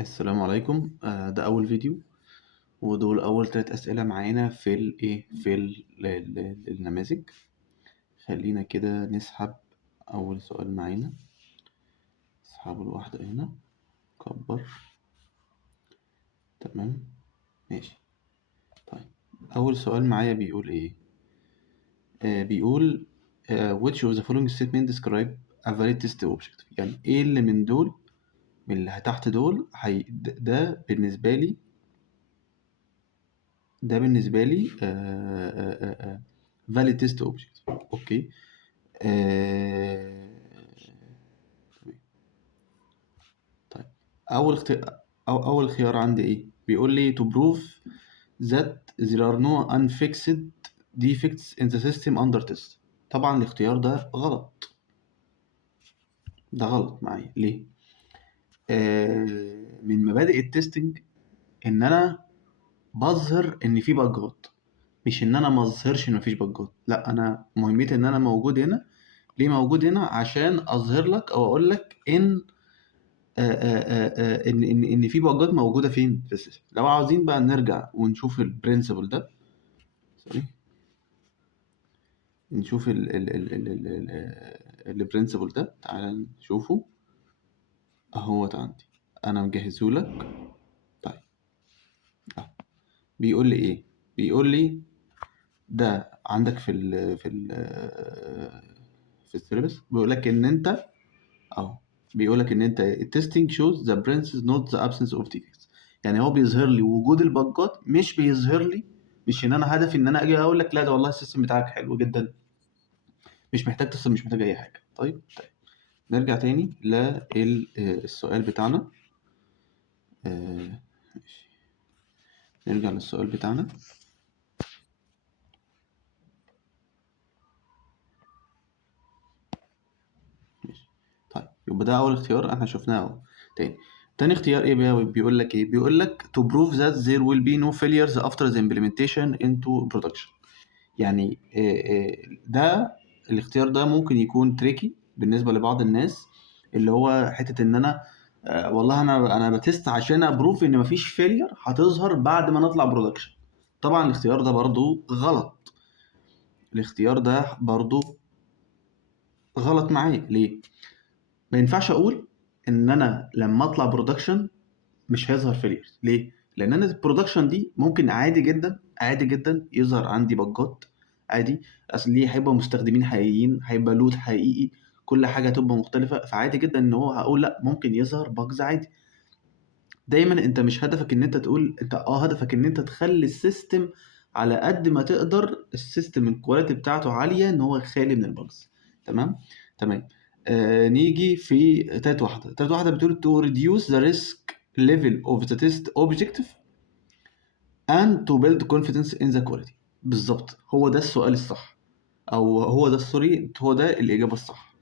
السلام عليكم. ده أول فيديو، ودول أول 3 أسئلة معانا في النماذج. خلينا كده نسحب أول سؤال معانا. اسحب الواحدة هنا، كبر. تمام، ماشي. طيب، أول سؤال معايا بيقول إيه؟ بيقول which of the following statement describe a valid test object؟ يعني إيه اللي من دول، من اللي تحت دول ده بالنسبة لي، valid test object. اوكي. آه... طيب، اول خيار عندي ايه؟ بيقول لي to prove that there are no unfixed defects in the system under test. طبعا الاختيار ده غلط، ده غلط معايا. ليه؟ من مبادئ التستنج ان انا بظهر ان في بجات، مش ان انا ما اظهرش ان مفيش بجات. لا، انا مهمتي ان انا موجود هنا. ليه موجود هنا؟ عشان اظهر لك او اقول لك ان ان في بجات موجوده فين في السيستم. لو عاوزين بقى نرجع ونشوف البرنسبل ده، سوري، نشوف البرنسبل ده. تعال نشوفه اهوت عندي، انا مجهزه لك. طيب، بيقول لي ايه؟ بيقول لي ده عندك في السيرفيس. بيقول لك ان انت اهو، بيقول لك ان انت التستنج shows the presence not the absence of defects. يعني هو بيظهر لي وجود البجات، مش بيظهر لي، مش ان انا هدفي ان انا اجي اقول لك لا ده والله السيستم بتاعك حلو جدا، مش محتاج تصل، مش محتاج اي حاجه. طيب، نرجع تاني للسؤال بتاعنا. ماشي. نرجع للسؤال بتاعنا. ماشي. طيب، يبقى ده اول اختيار احنا شفناه اهو. تاني اختيار ايه بقى؟ بيقول لك ايه؟ بيقول لك to prove that there will be no failures after the implementation into production. يعني ده الاختيار ده ممكن يكون تريكي بالنسبه لبعض الناس، اللي هو حته ان انا والله انا بتست عشان ابروف ان مفيش فيلير هتظهر بعد ما نطلع برودكشن. طبعا الاختيار ده برضو غلط. الاختيار ده برضو غلط معايا. ليه؟ ما ينفعش اقول ان انا لما اطلع برودكشن مش هيظهر فيليرز. ليه؟ لان انا البرودكشن دي ممكن عادي جدا، عادي جدا يظهر عندي بجات عادي. اصل ليه؟ هيبقى مستخدمين حقيقيين، هيبقى لود حقيقي، كل حاجه هتبقى مختلفه، فعادي جدا ان هو هقول لا ممكن يظهر باجز عادي. دايما انت مش هدفك ان انت تقول، انت هدفك ان انت تخلي السيستم على قد ما تقدر، السيستم الكواليتي بتاعته عاليه، ان هو خالي من الباجز. تمام. تمام. نيجي في تالت واحده بتقول to reduce the risk level of the test objective and to build confidence in the quality. بالظبط، هو ده السؤال الصح، او هو ده السوري، هو ده الاجابه الصح.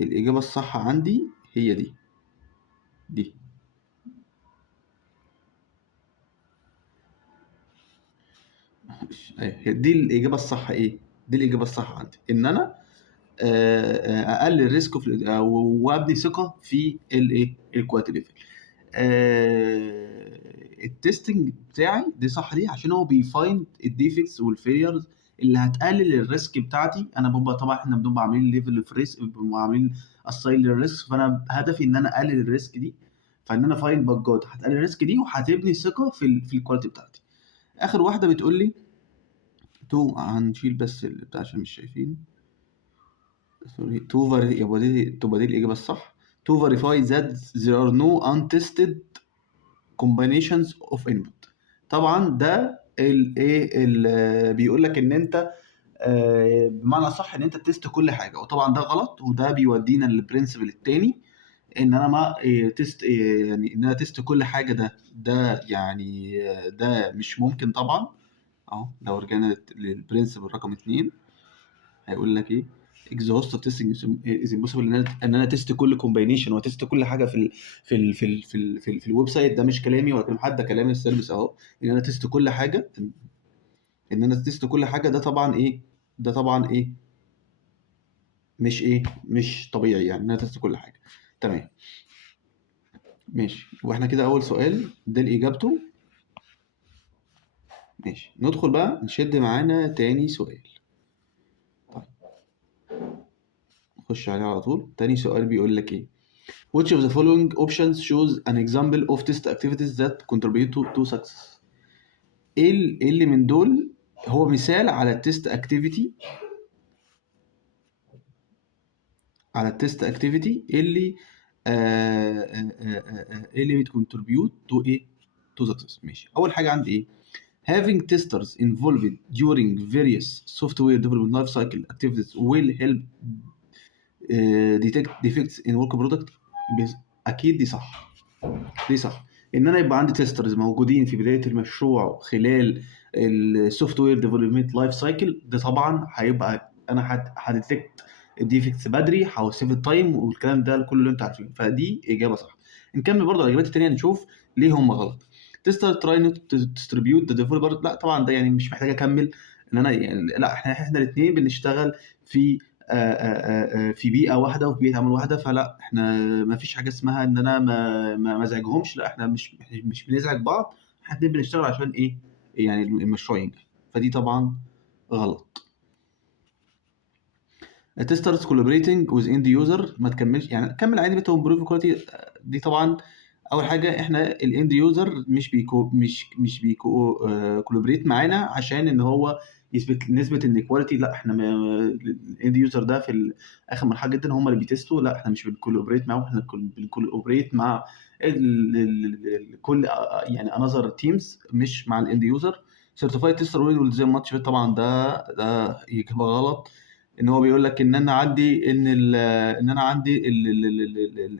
الاجابه الصح عندي هي دي. دي الاجابه الصح. ايه دي الاجابه الصح عندي؟ ان انا اقلل ريسك وابني ثقه في الايه، الكواليتي ليفل. التستنج بتاعي دي صح ليه؟ عشان هو بيفايند الديفكتس والفيليرز اللي هتقلل الريسك بتاعتي. انا ببقى طبعا، احنا بنبقى عاملين ليفل اوف ريسك، بنبقى عاملين اساين للريسك، فانا هدفي ان انا اقلل الريسك دي. فان انا فايند بجات هتقلل الريسك دي وهتبني ثقه في الكواليتي بتاعتي. اخر واحده بتقول لي هنشيل بس بتاع عشان مش شايفين. سوري، يبقى دي تبقى دي الإجابة الصح. to verify that there are no untested combinations of input. طبعا ده الايه بيقول لك ان انت بمعنى صح ان انت تست كل حاجه، وطبعا ده غلط. وده بيودينا للبرنسبل التاني، ان انا ما تست يعني ان انا تست كل حاجه. ده يعني ده مش ممكن طبعا. اهو لو رجعنا للبرنسبل رقم 2، هيقول لك ايه؟ exhaustive testing is impossible. ان انا تيست كل كومباينيشن وتست كل حاجه في الويب سايت. ده مش كلامي ولا كلام حد، ده كلام السيرفيس اهو. ان انا تيست كل حاجه، ان انا تيست كل حاجه، ده طبعا ايه؟ ده طبعا ايه؟ مش طبيعي يعني ان انا تيست كل حاجه. تمام. ماشي، واحنا كده اول سؤال ده اللي اجابته. ماشي، ندخل بقى نشد معانا تاني سؤال. طيب نخش عليه على طول. تاني سؤال بيقول لك ايه؟ Which of the following options shows an example of test activities that contribute to success؟ إيه اللي من دول هو مثال على التست اكتيفيتي، على التست اكتيفيتي اللي اللي بتكونتريبيوت تو ايه؟ تو سكسس. ماشي، اول حاجه عندي ايه؟ having testers involved during various software development life cycle activities will help detect defects in work product. اكيد دي صح، دي صح. ان انا يبقى عندي تيسترز موجودين في بدايه المشروع خلال السوفت وير ديفلوبمنت لايف سايكل، ده طبعا هيبقى انا هديتكت الديفكتس بدري، هسيف التايم والكلام ده كله اللي انتوا عارفينه، فدي اجابه صح. نكمل برضه الاجابات الثانيه نشوف ليه هم غلط. تيستر تراي نوت ديستريبيوت ذا ديفلوبر، لا طبعا ده يعني مش محتاج اكمل ان انا يعني، لا احنا الاثنين بنشتغل في في بيئه واحده وفي بيئه عمل واحده، فلا احنا ما فيش حاجه اسمها ان انا ما ازعجهمش، لا احنا مش بنزعج بعض، احنا الاتنين بنشتغل عشان ايه؟ يعني المشروع ينجح، فدي طبعا غلط. تيسترز كولابريتنج وذ اند يوزر، ما تكملش يعني كمل عادي بتاع امبروف كواليتي. دي طبعا اول حاجه احنا الاند يوزر مش بيكو كولابريت معانا عشان ان هو نثبت ان كواليتي، لا احنا الاند يوزر ده في اخر مرحله جدا هم اللي بيتستوا، لا احنا مش بنكولابريت معاهم، احنا بنكولابريت مع كل يعني انذر تيمز مش مع الاند يوزر. سيرتيفايد تيستر ويل زي ماتش طبعا ده اجابه غلط. ان هو بيقول لك ان انا عندي ان انا عندي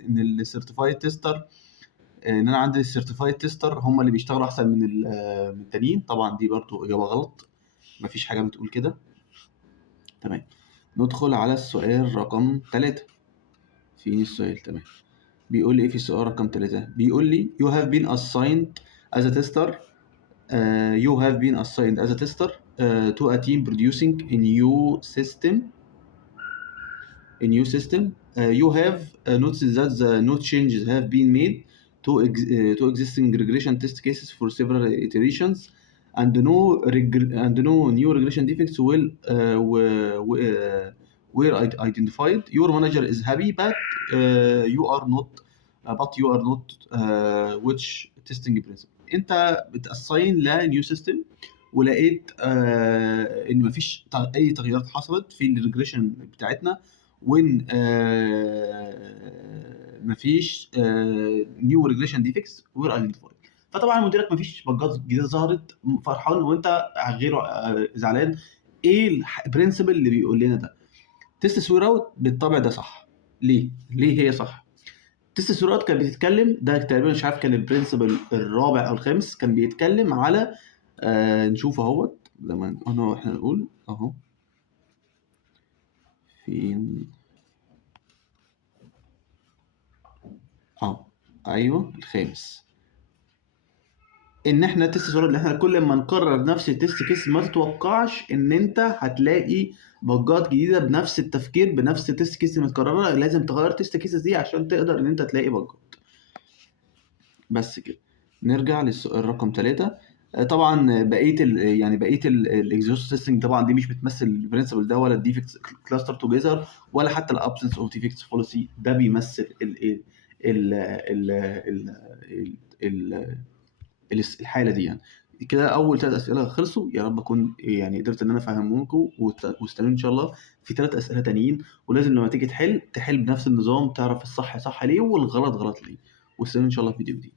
ان السيرتيفايد تيستر، ان انا عندي السيرتيفايد تيستر هم اللي بيشتغلوا احسن من التانيين، طبعا دي برضو اجابه غلط، مفيش حاجه بتقول كده. تمام، ندخل على السؤال رقم 3. فين السؤال؟ تمام، بيقول لي ايه في السؤال رقم 3؟ بيقول لي you have been assigned as a tester you have been assigned as a tester to a team producing a new system. You have noticed that the no changes have been made to existing regression test cases for several iterations, and no new regression defects were identified. Your manager is happy, but you are not. Which testing principle انت بتاساين لنيو سيستم، ولقيت ان مفيش اي تغييرات حصلت في الريجريشن بتاعتنا، وان مفيش نيو ريجريشن ديفكتس وير ايدنتيفايد. فطبعا مديرك مفيش بجات جديده ظهرت، فرحان وانت غير زعلان. ايه البرنسبل اللي بيقول لنا ده؟ تيست سوير اوت بالطبع ده صح. ليه هي صح؟ تيست سوير اوت كانت بتتكلم، ده تقريبا مش عارف كان البرنسبل الرابع او الخامس، كان بيتكلم على نشوف اهوت لما احنا نقول اهو فين. ايوه الخامس، ان احنا تيست سوير اللي احنا كل ما نكرر نفس التيست كيس ما تتوقعش ان انت هتلاقي بجات جديده بنفس التفكير بنفس التيست كيس المتكرره، لازم تغير تيست كيسز دي عشان تقدر ان انت تلاقي بجات. بس كده. نرجع للسؤال رقم 3. طبعا بقيه الاكزوست تيستنج طبعا دي مش بتمثل البرنسبل ده، ولا الديفكتس كلاستر توجذر، ولا حتى الابسنس اوف ديفكتس بوليسي، ده بيمثل ال ال ال ال ال الحاله دي يعني. كده اول 3 اسئله خلصوا، يا رب اكون يعني قدرت ان انا افهمهم لكم، واستنوا ان شاء الله في 3 اسئله تانيين، ولازم لما تيجي تحل بنفس النظام، تعرف الصح صح ليه والغلط غلط ليه. واستنوا ان شاء الله في فيديو جديد.